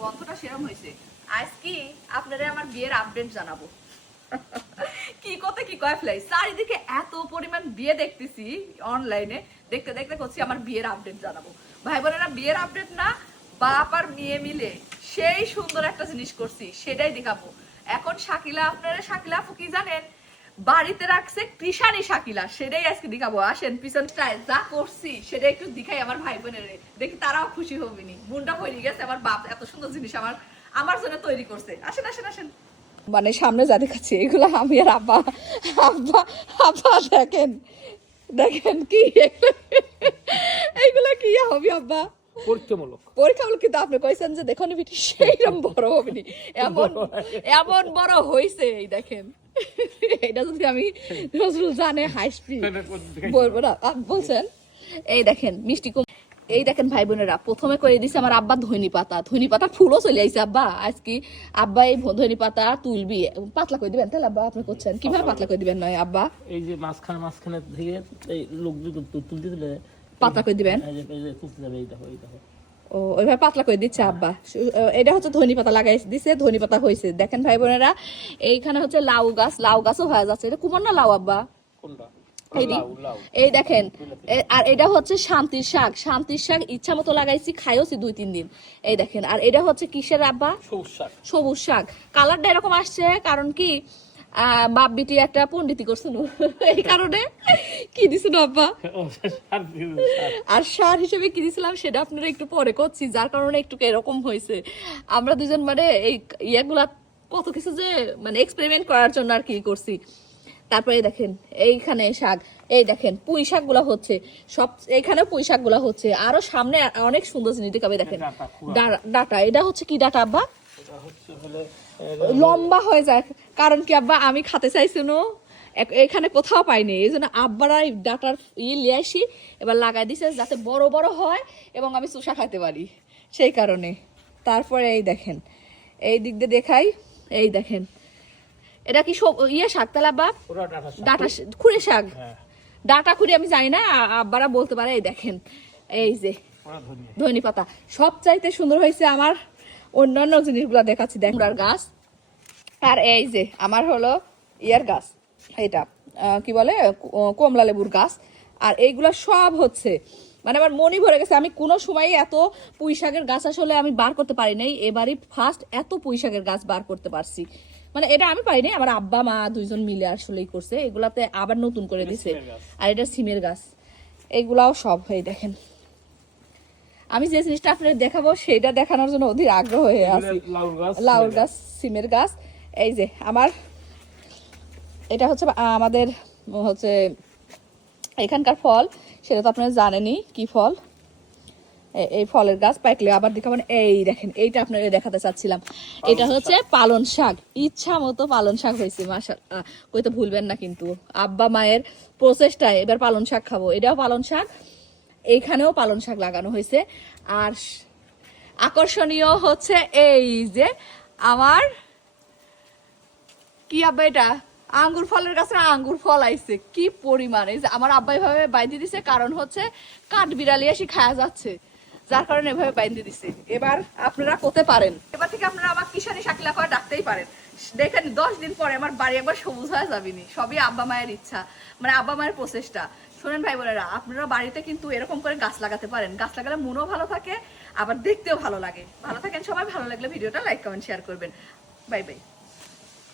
গন্ধটা সেরকম হয়েছে। আজ কি আপনারা আমার বিয়ের আপডেট জানাবো। কি কথা কি কয় ফেলাই, চারিদিকে এত পরিমাণ বিয়ে দেখতেছি অনলাইনে, দেখতে দেখতে করছি আমার বিয়ের আপডেট জানাবো। ভাই বোনেরা, বিয়ের আপডেট না, বাপ আর মেয়ে মিলে সেই সুন্দর একটা জিনিস করছি, সেটাই দেখাবো। এখন শাকিলা, আপনারা শাকিলা আপু কি জানেন, বাড়িতে রাখছে কৃষানি শাকিলা, সেটাই আজকে দেখাবো। আসেন পিছনটায় যা করছি সেটা একটু দেখাই আমার ভাই বোনের, দেখি তারাও খুশি হবেনি। মনটা হয়ে গেছে, আমার বাপ এত সুন্দর জিনিস আমার জন্য তৈরি করছে। আসেন আসেন আসেন, মানে সামনে যা দেখাচ্ছি এগুলো আমি আর আব্বা। আব্বা আব্বা দেখেন দেখেন কি এইগুলা কি হবে আব্বা? পরীক্ষামূলক কিন্তু আপনি কইছেন যে দেখুন বিটি সেইরকম বড় হবে নি, এমন এমন বড় হইছে। এই দেখেন, এটা যদি আমি নজরুল জানে হাসবি, বলবো না বলছেন। এই দেখেন মিষ্টি কুমড়া, এই দেখেন ভাই বোনেরা, প্রথমে করে দিছে আমার আব্বা ধনি পাতা ফুলও চলে আইছে। আব্বা আজকে আব্বা এই ধনি পাতা তুলবি, পাতলা করে দিবেন তাহলে আব্বা আপনি করছেন কিভাবে পাতলা করে দিবেন? নয় আব্বা এই যে মাঝখানে থেকে এই লোক তুলতে দিলে পাতলা করে দিবেন। এই যে তুলতে যাবে, এই দেখো ও ওইভাবে পাতলা করে দিচ্ছে আব্বা। এটা হচ্ছে ধনি পাতা লাগাই দিছে, ধনি পাতা হয়েছে। দেখেন ভাই বোনেরা, এইখানে হচ্ছে লাউ গাছও হয়ে যাচ্ছে। এটা কুমার না লাউ আব্বা? কোনটা? এই দেখেন, আর এটা হচ্ছে শান্তির শাক ইচ্ছা মতো লাগাইছি, খাইওছি 2-3 দিন। এই দেখেন, আর এটা হচ্ছে কিসের আব্বা? সবুজ শাক। কালারটা এরকম আসছে কারণ কি বাপ বিটি একটা পন্ডিতি করছিল, এই কারণে কি দিছিল আব্বা। আর সার হিসেবে কি দিছিলাম সেটা আপনারা একটু পরে করছি, যার কারণে একটু এরকম হয়েছে। আমরা দুজন মানে এই ইয়েগুলা কত কিছু যে মানে এক্সপেরিমেন্ট করার জন্য আর কি করছি। তারপরে দেখেন এইখানে শাক, এই দেখেন পুঁই শাক গুলা হচ্ছে সব, এইখানে পুঁই শাক গুলা হচ্ছে, আরো সামনে অনেক সুন্দর জিনিস দেখাবে। দেখেন ডাটা, এটা হচ্ছে কি ডাটা আব্বা? লম্বা হয়ে যায়, কারণ কি আব্বা আমি খাতে চাইছি না, এখানে কোথাও পাইনি, এই জন্য আব্বারা ডাটার লিয়ে আসি, এবার লাগাই দিছে যাতে বড় বড় হয় এবং আমি চুষা খাইতে পারি, সেই কারণে। তারপরে এই দেখেন, এই দিক দিয়ে দেখাই, এই দেখেন এটা কি সব শাক তাহলে আব্বা? ডাটা খুঁড়ে শাক, ডাটা খুঁড়ে আমি জানি না, আব্বারা বলতে পারে। এই দেখেন, এই যে ধনি পাতা, সব চাইতে সুন্দর হয়েছে আমার অন্যান্য জিনিসগুলো দেখাচ্ছি। দেখুন গাছ, আর এই যে আমার হলো ইয়ার গাছ, এটা কি বলে কমলা লেবুর গাছ। আর এইগুলা সব হচ্ছে মানে আমার মনই ভরে গেছে। আমি কোনো সময় এত পুঁই শাকের গাছ আসলে আমি বার করতে পারি নাই, এবারই ফার্স্ট এত পুঁই শাকের গাছ বার করতে পারছি। মানে এটা আমি পারিনি, আমার আব্বা মা দুইজন মিলে আসলেই করছে, এগুলাতে আবার নতুন করে দিছে। আর এটা সিমের গাছ, এইগুলাও সব। এই দেখেন, আমি যে জিনিসটা আপনাদের দেখাবো সেটা দেখানোর জন্য অধীর আগ্রহ হয়ে আছি। লাউর গাছ, সিমের গাছ। এই যে আমার এটা হচ্ছে আমাদের হচ্ছে এখানকার ফল, সেটা তো আপনারা জানেনই কি ফল। এই ফলের গাছ পাইকলে আবার দেখাবেন। এই দেখেন, এইটা আপনারা দেখাতে চাচ্ছিলাম, এটা হচ্ছে পালন শাক। ইচ্ছা মতো পালন শাক হয়েছে, মাশাআল্লাহ, কইতে ভুলবেন না কিন্তু। আব্বা মায়ের প্রচেষ্টায় এবার পালন শাক খাবো। এটাও পালন শাক, এইখানেও পালন শাক লাগানো হয়েছে। আর আকর্ষণীয় হচ্ছে এই যে আমার কি আব্বা, এটা আঙ্গুর ফলের গাছে আঙ্গুর ফল আইছে কি পরিমাণ। এই যে আমার আব্বা এভাবে বাইন্ধে দিছে, কারণ হচ্ছে কাঠ বিড়ালি এসে খাওয়া যাচ্ছে, যার কারণে এভাবে বাইন্ধে দিছে। এবার আপনারা করতে পারেন, এবার থেকে আপনারা আমার কিষানি শাকিলা করে ডাকতেই পারেন। দেখেন 10 দিন পরে আমার বাড়ি একবার সবুজ হয়ে যাবেনি, সবই আব্বা মায়ের ইচ্ছা, মানে আব্বা মায়ের প্রচেষ্টা। শোনেন ভাই বোনেরা, আপনারা বাড়িতে কিন্তু এরকম করে গাছ লাগাতে পারেন, গাছ লাগালে মনও ভালো থাকে, আবার দেখতেও ভালো লাগে। ভালো থাকেন সবাই, ভালো লাগলে ভিডিওটা লাইক কমেন্ট শেয়ার করবেন। Bye bye.